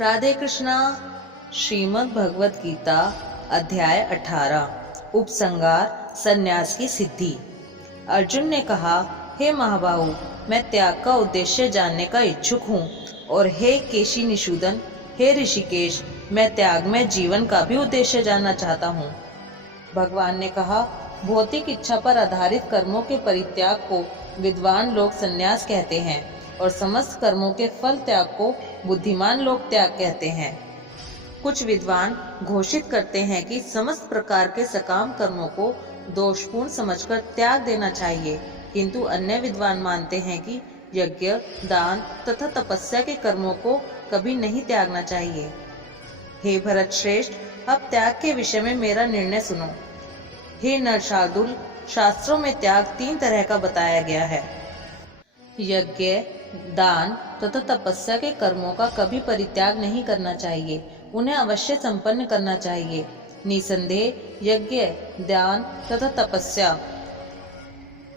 राधे कृष्णा। श्रीमद् भगवत गीता अध्याय 18 उपसंहार संन्यास की सिद्धि। अर्जुन ने कहा, हे महाबाहु, मैं त्याग का उद्देश्य जानने का इच्छुक हूँ, और हे केशी निषूदन, हे ऋषिकेश, मैं त्याग में जीवन का भी उद्देश्य जानना चाहता हूँ। भगवान ने कहा, भौतिक इच्छा पर आधारित कर्मों के परित्याग को विद्वान लोग संन्यास कहते हैं, और समस्त कर्मों के फल त्याग को बुद्धिमान लोग त्याग कहते हैं। कुछ विद्वान घोषित करते हैं कि समस्त प्रकार के सकाम कर्मों को दोषपूर्ण समझकर त्याग देना चाहिए, किंतु अन्य विद्वान मानते हैं कि यज्ञ, दान तथा तपस्या के कर्मों को कभी नहीं त्यागना चाहिए। हे भरत श्रेष्ठ, अब त्याग के विषय में मेरा निर्णय सुनो। हे नरशार्दूल, शास्त्रों में त्याग 3 तरह का बताया गया है। यज्ञ, दान तथा तपस्या के कर्मों का कभी परित्याग नहीं करना चाहिए, उन्हें अवश्य संपन्न करना चाहिए। निसंदेह यज्ञ, दान तथा तपस्या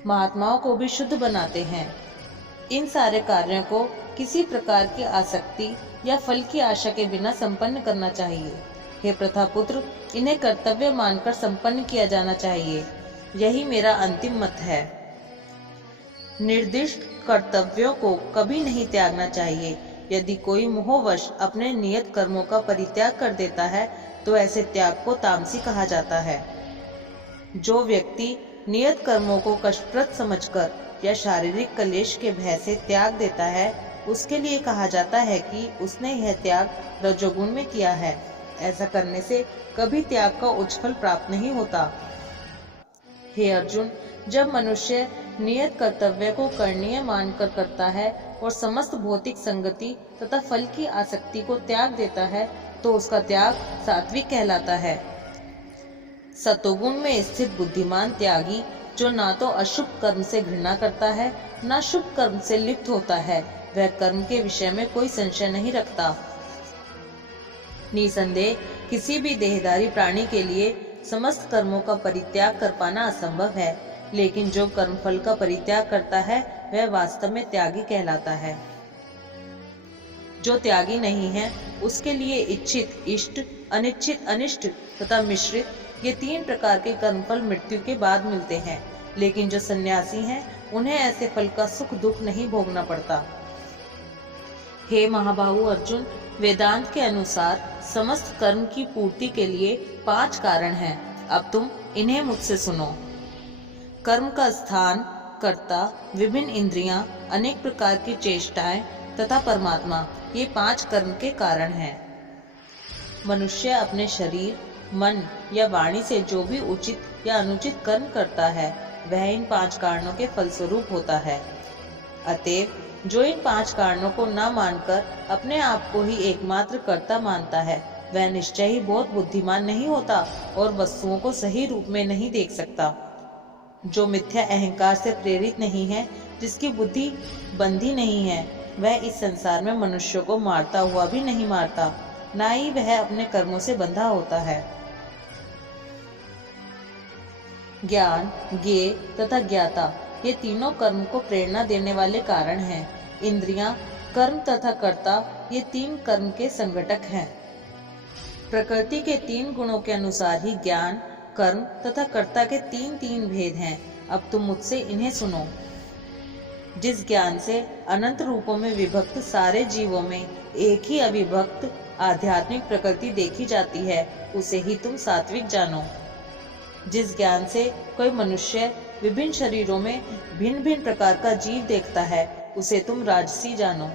महात्माओं को भी शुद्ध बनाते हैं। इन सारे कार्यों को किसी प्रकार की आसक्ति या फल की आशा के बिना संपन्न करना चाहिए। हे प्रथापुत्र, इन्हें कर्तव्य मानकर संपन्न किया जाना चाहिए। यही मेरा अंतिम मत है। निर्दिष्ट कर्तव्यों को कभी नहीं त्यागना चाहिए। यदि कोई मोहवश अपने नियत कर्मों का परित्याग कर देता है तो ऐसे त्याग को तामसी कहा जाता है। जो व्यक्ति नियत कर्मों को कष्टप्रद समझकर या शारीरिक क्लेश के भय से त्याग देता है, उसके लिए कहा जाता है कि उसने यह त्याग रजोगुण में किया है। ऐसा करने से कभी त्याग का उच्च फल प्राप्त नहीं होता। हे अर्जुन, जब मनुष्य नियत कर्तव्य को करणीय मानकर करता है और समस्त भौतिक संगति तथा फल की आसक्ति को त्याग देता है, तो उसका त्याग सात्विक कहलाता है। सतोगुण में स्थित बुद्धिमान त्यागी, जो ना तो अशुभ कर्म से घृणा करता है, ना शुभ कर्म से लिप्त होता है, वह कर्म के विषय में कोई संशय नहीं रखता। निसंदेह किसी भी देहधारी प्राणी के लिए समस्त कर्मों का परित्याग कर पाना असंभव है, लेकिन जो कर्मफल का परित्याग करता है वह वास्तव में त्यागी कहलाता है। जो त्यागी नहीं है, उसके लिए इच्छित इष्ट, अनिच्छित अनिष्ट तथा मिश्रित, ये 3 प्रकार के कर्मफल मृत्यु के बाद मिलते हैं। लेकिन जो सन्यासी हैं, उन्हें ऐसे फल का सुख दुख नहीं भोगना पड़ता। हे महाबाहु अर्जुन, वेदांत के अनुसार समस्त कर्म की पूर्ति के लिए 5 कारण हैं। अब तुम इन्हें मुझसे सुनो। कर्म का स्थान, कर्ता, विभिन्न इंद्रियां, अनेक प्रकार की चेष्टाएं तथा परमात्मा, ये 5 कर्म के कारण हैं। मनुष्य अपने शरीर, मन या वाणी से जो भी उचित या अनुचित कर्म करता है, वह इन 5 कारणों के फलस्वरूप होता है। अतएव जो इन 5 कारणों को न मानकर अपने आप को ही एकमात्र कर्ता मानता है, वह निश्चय ही बहुत बुद्धिमान नहीं होता और वस्तुओं को सही रूप में नहीं देख सकता। जो मिथ्या अहंकार से प्रेरित नहीं है, जिसकी बुद्धि बंधी नहीं है, वह इस संसार में मनुष्यों को मारता हुआ भी नहीं मारता, ना ही वह अपने कर्मों से बंधा होता है। ज्ञान, ज्ञेय तथा ज्ञाता, ये तीनों कर्म को प्रेरणा देने वाले कारण हैं। इंद्रियां, कर्म तथा कर्ता, ये 3 कर्म के संघटक हैं। प्रकृति के 3 गुणों के अनुसार ही ज्ञान, कर्म तथा कर्ता के 3 भेद हैं। अब तुम मुझसे इन्हें सुनो। जिस ज्ञान से अनंत रूपों में विभक्त सारे जीवों में एक ही अविभक्त आध्यात्मिक प्रकृति देखी जाती है, उसे ही तुम सात्विक जानो। जिस ज्ञान से कोई मनुष्य विभिन्न शरीरों में भिन्न भिन्न प्रकार का जीव देखता है, उसे तुम राजसी जानो।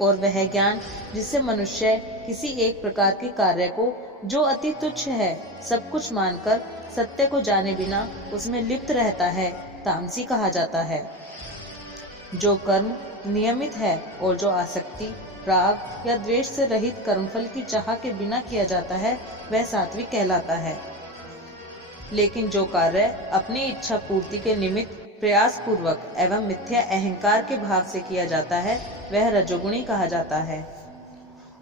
और वह ज्ञान जिससे मनुष्य किसी एक प्रकार के कार्य को, जो अति तुच्छ है, सब कुछ मानकर सत्य को जाने बिना उसमें लिप्त रहता है, तामसी कहा जाता है। जो कर्म नियमित है और जो आसक्ति, राग या द्वेष से रहित कर्मफल की चाह के बिना किया जाता है, वह सात्विक कहलाता है। लेकिन जो कार्य अपनी इच्छा पूर्ति के निमित्त प्रयास पूर्वक एवं मिथ्या अहंकार के भाव से किया जाता है, वह रजोगुणी कहा जाता है।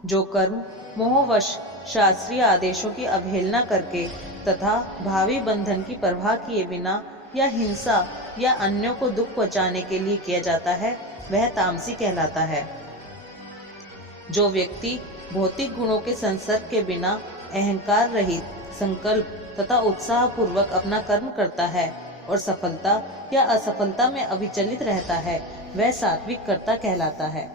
जो कर्म मोहवश शास्त्रीय आदेशों की अवहेलना करके तथा भावी बंधन की परवाह किए बिना या हिंसा या अन्यों को दुख पहुंचाने के लिए किया जाता है, वह तामसी कहलाता है। जो व्यक्ति भौतिक गुणों के संसर्ग के बिना अहंकार रहित संकल्प तथा उत्साह पूर्वक अपना कर्म करता है और सफलता या असफलता में अविचलित रहता है, वह सात्विक कर्ता कहलाता है।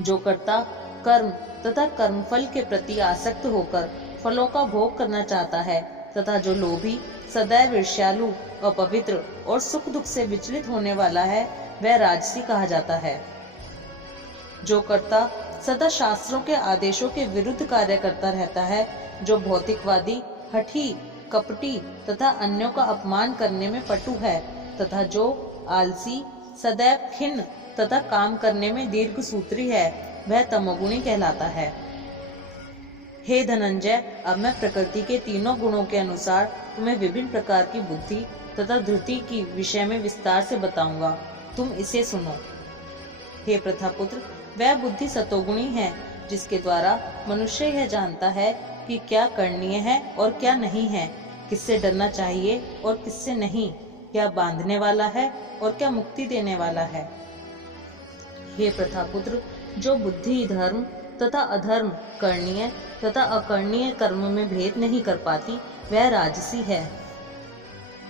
जो कर्ता कर्म तथा कर्मफल के प्रति आसक्त होकर फलों का भोग करना चाहता है तथा जो लोभी, सदैव ईर्ष्यालु, अपवित्र और सुख दुख से विचलित होने वाला है, वह राजसी कहा जाता है। जो कर्ता सदा शास्त्रों के आदेशों के विरुद्ध कार्य करता रहता है, जो भौतिकवादी, हठी, कपटी तथा अन्यों का अपमान करने में पटु है तथा जो आलसी, सदैव खिन्न तथा काम करने में दीर्घसूत्री है, वह तमोगुणी कहलाता है। हे धनंजय, अब मैं प्रकृति के तीनों गुणों के अनुसार तुम्हें विभिन्न प्रकार की बुद्धि तथा धृति की विषय में विस्तार से बताऊंगा, तुम इसे सुनो। हे प्रथापुत्र, वह बुद्धि सतोगुणी है जिसके द्वारा मनुष्य यह जानता है कि क्या करणीय है और क्या नहीं है, किससे डरना चाहिए और किससे नहीं, क्या बांधने वाला है और क्या मुक्ति देने वाला है। हे प्रथापुत्र, जो बुद्धि धर्म तथा अधर्म, करणीय तथा अकरणीय कर्म में भेद नहीं कर पाती, वह राजसी है।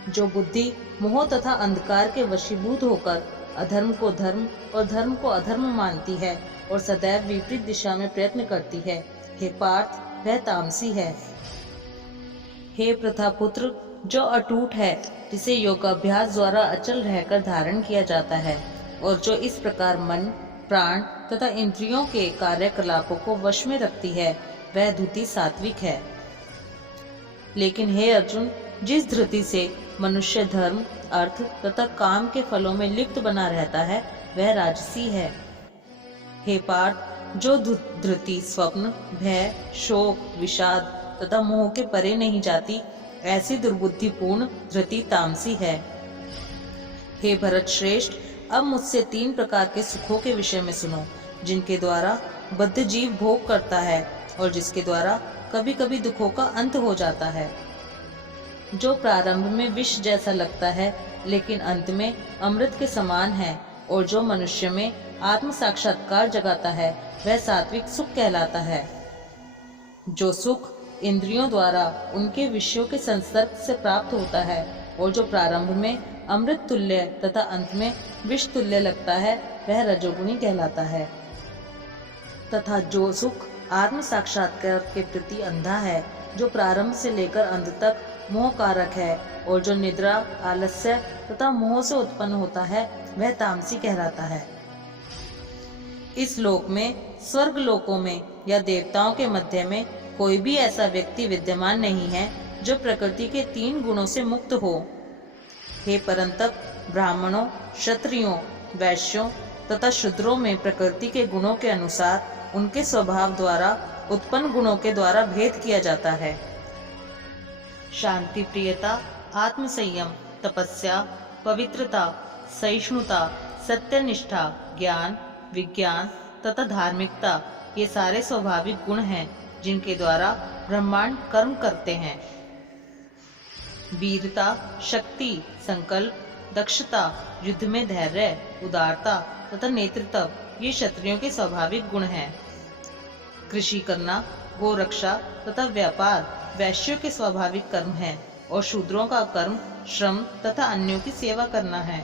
जो बुद्धि मोह तथा अंधकार के वशीभूत होकर अधर्म को धर्म और धर्म को अधर्म मानती है और सदैव विपरीत दिशा में प्रयत्न करती है, हे पार्थ, वह तामसी है। हे प्रथापुत्र, जो अटूट है, जिसे योगाभ्यास द्वारा अचल रहकर धारण किया जाता है और जो इस प्रकार मन, प्राण तथा इंद्रियों के कार्यकलापों को वश में रखती है, वह धृति सात्विक है। लेकिन हे अर्जुन, जिस धृति से मनुष्य धर्म, अर्थ तथा काम के फलों में लिप्त बना रहता है, वह राजसी है। हे पार्थ, जो धृति स्वप्न, भय, शोक, विषाद तथा मोह के परे नहीं जाती, ऐसी दुर्बुद्धिपूर्ण धृति तामसी है। हे भरत श्रेष्ठ, अब मुझसे 3 प्रकार के सुखों के विषय में सुनो, जिनके द्वारा बद्ध जीव भोग करता है और जिसके द्वारा कभी कभी दुखों का अंत हो जाता है। जो प्रारंभ में विष जैसा लगता है लेकिन अंत में अमृत के समान है और जो मनुष्य में आत्म साक्षात्कार जगाता है, वह सात्विक सुख कहलाता है। जो सुख इंद्रियों द्वारा उनके विषयों के संसर्ग से प्राप्त होता है और जो प्रारंभ में अमृत तुल्य तथा अंत में विष तुल्य लगता है, वह रजोगुणी कहलाता है। तथा जो सुख आत्म साक्षात्कार के प्रति अंधा है, जो प्रारंभ से लेकर अंत तक मोह कारक है और जो निद्रा, आलस्य तथा मोह से उत्पन्न होता है, वह तामसी कहलाता है। इस लोक में, स्वर्ग लोकों में या देवताओं के मध्य में कोई भी ऐसा व्यक्ति विद्यमान नहीं है जो प्रकृति के 3 गुणों से मुक्त हो। हे परंतप, ब्राह्मणों, क्षत्रियों, वैश्यों तथा शूद्रों में प्रकृति के गुणों के अनुसार उनके स्वभाव द्वारा उत्पन्न गुणों के द्वारा भेद किया जाता है। शांति प्रियता, आत्म संयम, तपस्या, पवित्रता, सहिष्णुता, सत्यनिष्ठा, ज्ञान, विज्ञान तथा धार्मिकता, ये सारे स्वाभाविक गुण हैं जिनके द्वारा ब्रह्मांड कर्म करते हैं। वीरता, शक्ति, संकल्प, दक्षता, युद्ध में धैर्य, उदारता तथा नेतृत्व, ये क्षत्रियों के स्वाभाविक गुण हैं। कृषि करना, गोरक्षा तथा व्यापार वैश्यों के स्वाभाविक कर्म हैं और शूद्रों का कर्म श्रम तथा अन्यों की सेवा करना है।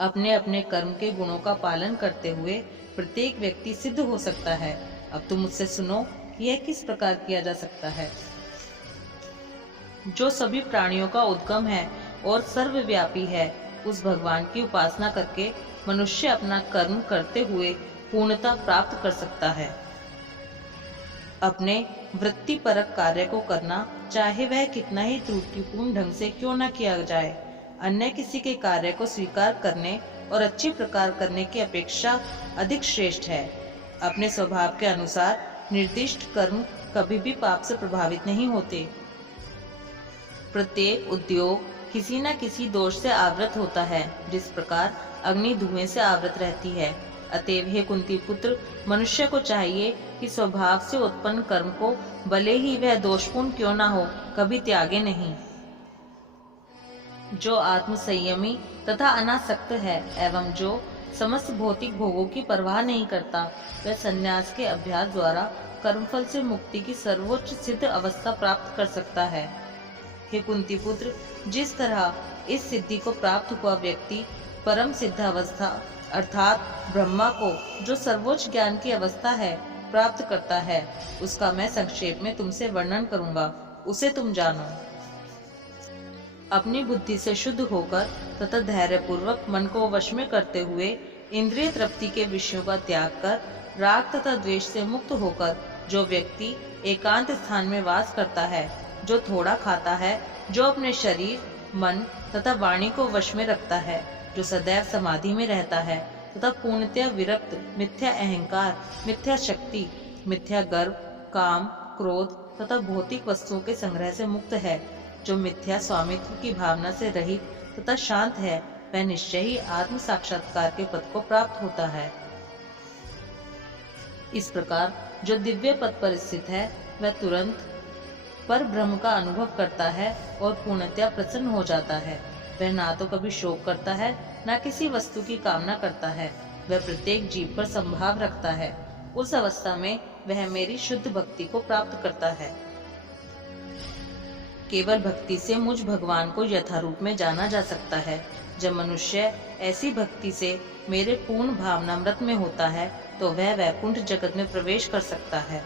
अपने अपने कर्म के गुणों का पालन करते हुए प्रत्येक व्यक्ति सिद्ध हो सकता है। अब तुम मुझसे सुनो कि यह किस प्रकार किया जा सकता है। जो सभी प्राणियों का उद्गम है और सर्वव्यापी है, उस भगवान की उपासना करके मनुष्य अपना कर्म करते हुए पूर्णता प्राप्त कर सकता है। अपने वृत्तिपरक कार्य को करना, चाहे वह कितना ही त्रुटिपूर्ण ढंग से क्यों न किया जाए, अन्य किसी के कार्य को स्वीकार करने और अच्छी प्रकार करने की अपेक्षा अधिक श्रेष्ठ है। अपने स्वभाव के अनुसार निर्दिष्ट कर्म कभी भी पाप से प्रभावित नहीं होते। प्रत्येक उद्योग किसी न किसी दोष से आवृत होता है, जिस प्रकार अग्नि धुएं से आवृत रहती है। अतएव हे कुंती पुत्र, मनुष्य को चाहिए कि स्वभाव से उत्पन्न कर्म को भले ही वह दोषपूर्ण क्यों न हो, कभी त्यागे नहीं। जो आत्म संयमी तथा अनासक्त है एवं जो समस्त भौतिक भोगों की परवाह नहीं करता, वह संन्यास के अभ्यास द्वारा कर्मफल से मुक्ति की सर्वोच्च सिद्ध अवस्था प्राप्त कर सकता है। हे कुंती पुत्र, जिस तरह इस सिद्धि को प्राप्त हुआ व्यक्ति परम सिद्धावस्था अर्थात ब्रह्मा को, जो सर्वोच्च ज्ञान की अवस्था है, प्राप्त करता है, उसका मैं संक्षेप में तुमसे वर्णन करूंगा, उसे तुम जानो। अपनी बुद्धि से शुद्ध होकर तथा धैर्यपूर्वक मन को वश में करते हुए इंद्रिय तृप्ति के विषयों का त्याग कर राग तथा द्वेष से मुक्त होकर जो व्यक्ति एकांत स्थान में वास करता है, जो थोड़ा खाता है, जो अपने शरीर, मन तथा वाणी को वश में रखता है, जो सदैव समाधि में रहता है तथा पूर्णतया विरक्त, मिथ्या अहंकार, मिथ्या शक्ति, मिथ्या गर्व, काम, क्रोध तथा भौतिक वस्तुओं के संग्रह से मुक्त है, जो मिथ्या स्वामित्व की भावना से रहित तथा शांत है, वह निश्चय ही आत्म साक्षात्कार के पद को प्राप्त होता है। इस प्रकार जो दिव्य पद पर स्थित है, वह तुरंत पर ब्रह्म का अनुभव करता है और पूर्णतया प्रसन्न हो जाता है। वह ना तो कभी शोक करता है, ना किसी वस्तु की कामना करता है। वह प्रत्येक जीव पर संभाव रखता है। उस अवस्था में वह मेरी शुद्ध भक्ति को प्राप्त करता है। केवल भक्ति से मुझ भगवान को यथारूप में जाना जा सकता है। जब मनुष्य ऐसी भक्ति से मेरे पूर्ण भावनामृत में होता है, तो वह वैकुंठ जगत में प्रवेश कर सकता है।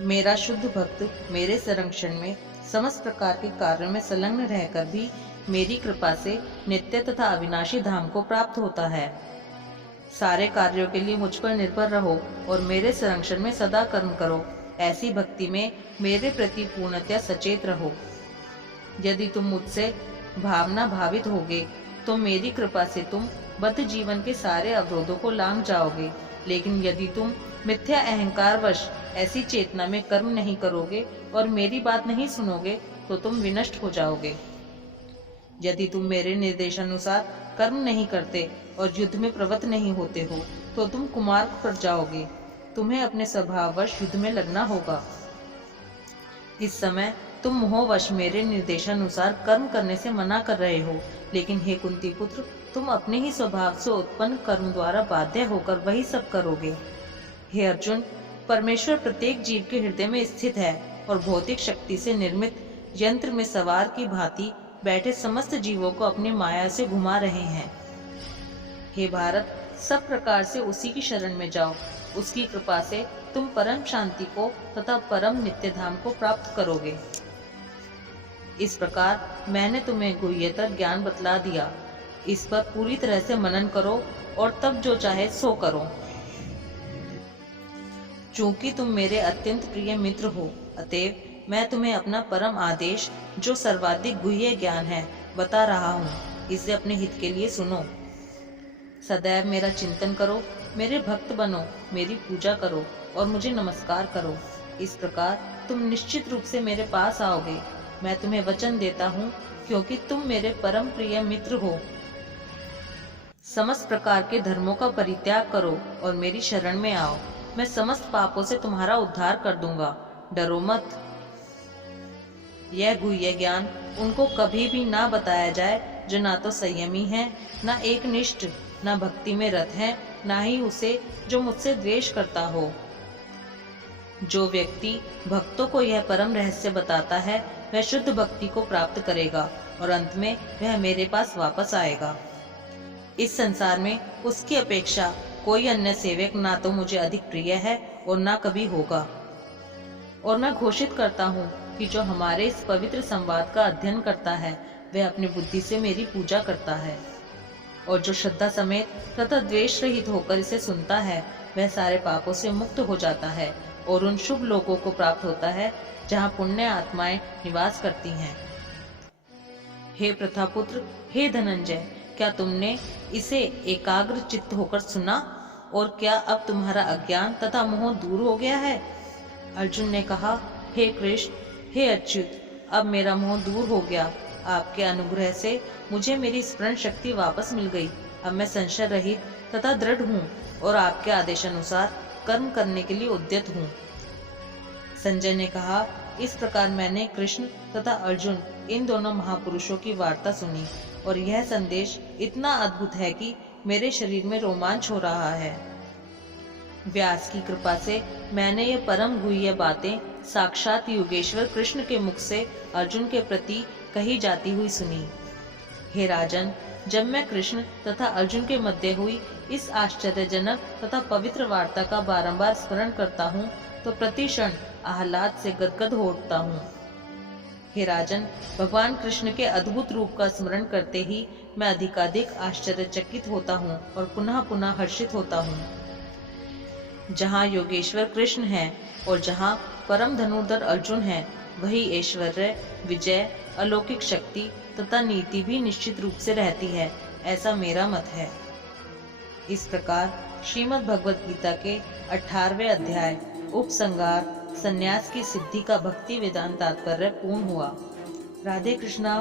मेरा शुद्ध भक्त मेरे संरक्षण में समस्त प्रकार के कार्यों में संलग्न रहकर भी मेरी कृपा से नित्य तथा अविनाशी धाम को प्राप्त होता है। सारे कार्यों के लिए मुझ पर निर्भर रहो और मेरे संरक्षण में सदा कर्म करो। ऐसी भक्ति में मेरे प्रति पूर्णतया सचेत रहो। यदि तुम मुझसे भावना भावित होगे, तो मेरी कृपा से तुम बद्ध जीवन के सारे अवरोधों को लांघ जाओगे। लेकिन यदि तुम मिथ्या अहंकारवश ऐसी चेतना में कर्म नहीं करोगे और मेरी बात नहीं सुनोगे, तो तुम विनष्ट हो जाओगे। यदि तुम मेरे निर्देशानुसार कर्म नहीं करते और युद्ध में प्रवृत्त नहीं होते हो, तो तुम कुमार्ग पर जाओगे। तुम्हें अपने स्वभाववश युद्ध में लगना होगा। इस समय तुम मोहवश मेरे निर्देशानुसार कर्म करने से मना कर रहे हो, लेकिन हे कुंती पुत्र, तुम अपने ही स्वभाव से उत्पन्न कर्म द्वारा बाध्य होकर वही सब करोगे। हे अर्जुन, परमेश्वर प्रत्येक जीव के हृदय में स्थित है और भौतिक शक्ति से निर्मित यंत्र में सवार की भांति बैठे समस्त जीवों को अपनी माया से घुमा रहे हैं। हे भारत, सब प्रकार से उसी की शरण में जाओ। उसकी कृपा से तुम परम शांति को तथा परम नित्य धाम को प्राप्त करोगे। इस प्रकार मैंने तुम्हें गुह्यतर ज्ञान बतला दिया। इस पर पूरी तरह से मनन करो और तब जो चाहे सो करो। चूंकि तुम मेरे अत्यंत प्रिय मित्र हो, अतएव मैं तुम्हें अपना परम आदेश, जो सर्वाधिक गुह्य ज्ञान है, बता रहा हूँ। इसे अपने हित के लिए सुनो। सदैव मेरा चिंतन करो, मेरे भक्त बनो, मेरी पूजा करो और मुझे नमस्कार करो। इस प्रकार तुम निश्चित रूप से मेरे पास आओगे। मैं तुम्हें वचन देता हूँ, क्योंकि तुम मेरे परम प्रिय मित्र हो। समस्त प्रकार के धर्मों का परित्याग करो और मेरी शरण में आओ। मैं समस्त पापों से तुम्हारा उद्धार कर दूंगा। डरो मत। यह गुह्य ज्ञान उनको कभी भी ना बताया जाए जो ना तो संयमी है, ना एकनिष्ठ, ना भक्ति में रत है, ना ही उसे जो मुझसे द्वेष करता हो। जो व्यक्ति भक्तों को यह परम रहस्य बताता है, वह शुद्ध भक्ति को प्राप्त करेगा और अंत में वह मेरे पास वापस आएगा। इस संसार में उसकी अपेक्षा कोई अन्य सेवक ना तो मुझे अधिक प्रिय है और ना कभी होगा। और मैं घोषित करता हूँ कि जो हमारे इस पवित्र संवाद का अध्ययन करता है, वह अपनी बुद्धि से मेरी पूजा करता है, और जो श्रद्धा समेत तथा द्वेष रहित होकर इसे सुनता है, वह सारे पापों से मुक्त हो जाता है और उन शुभ लोकों को प्राप्त होता है जहाँ पुण्य आत्माएं निवास करती हैं। हे प्रथापुत्र, हे धनंजय, क्या तुमने इसे एकाग्र चित्त होकर सुना? और क्या अब तुम्हारा अज्ञान तथा मोह दूर हो गया है? अर्जुन ने कहा, हे कृष्ण, हे अच्युत, अब मेरा मोह दूर हो गया। आपके अनुग्रह से मुझे मेरी स्मरण शक्ति वापस मिल गई। अब मैं संशय रहित तथा दृढ़ हूँ और आपके आदेशानुसार कर्म करने के लिए उद्यत हूँ। संजय ने कहा, इस प्रकार मैंने कृष्ण तथा अर्जुन इन दोनों महापुरुषों की वार्ता सुनी। और यह संदेश इतना अद्भुत है कि मेरे शरीर में रोमांच हो रहा है। व्यास की कृपा से मैंने ये परम गुह्य बातें साक्षात योगेश्वर कृष्ण के मुख से अर्जुन के प्रति कही जाती हुई सुनी। हे राजन, जब मैं कृष्ण तथा अर्जुन के मध्य हुई इस आश्चर्यजनक तथा पवित्र वार्ता का बारंबार स्मरण करता हूँ तो प्रति क्षण आह्लाद से गदगद हो उठता हूँ। हे राजन, भगवान कृष्ण के अद्भुत रूप का स्मरण करते ही मैं अधिकाधिक आश्चर्यचकित होता हूँ और पुनः पुनः हर्षित होता हूँ। जहाँ योगेश्वर कृष्ण है और जहाँ परम धनुर्धर अर्जुन है, वही ऐश्वर्य, विजय, अलौकिक शक्ति तथा नीति भी निश्चित रूप से रहती है, ऐसा मेरा मत है। इस प्रकार श्रीमद् भगवत गीता के 18वें अध्याय उपसंहार संन्यास की सिद्धि का भक्ति वेदांत तात्पर्य पूर्ण हुआ। राधे कृष्णा।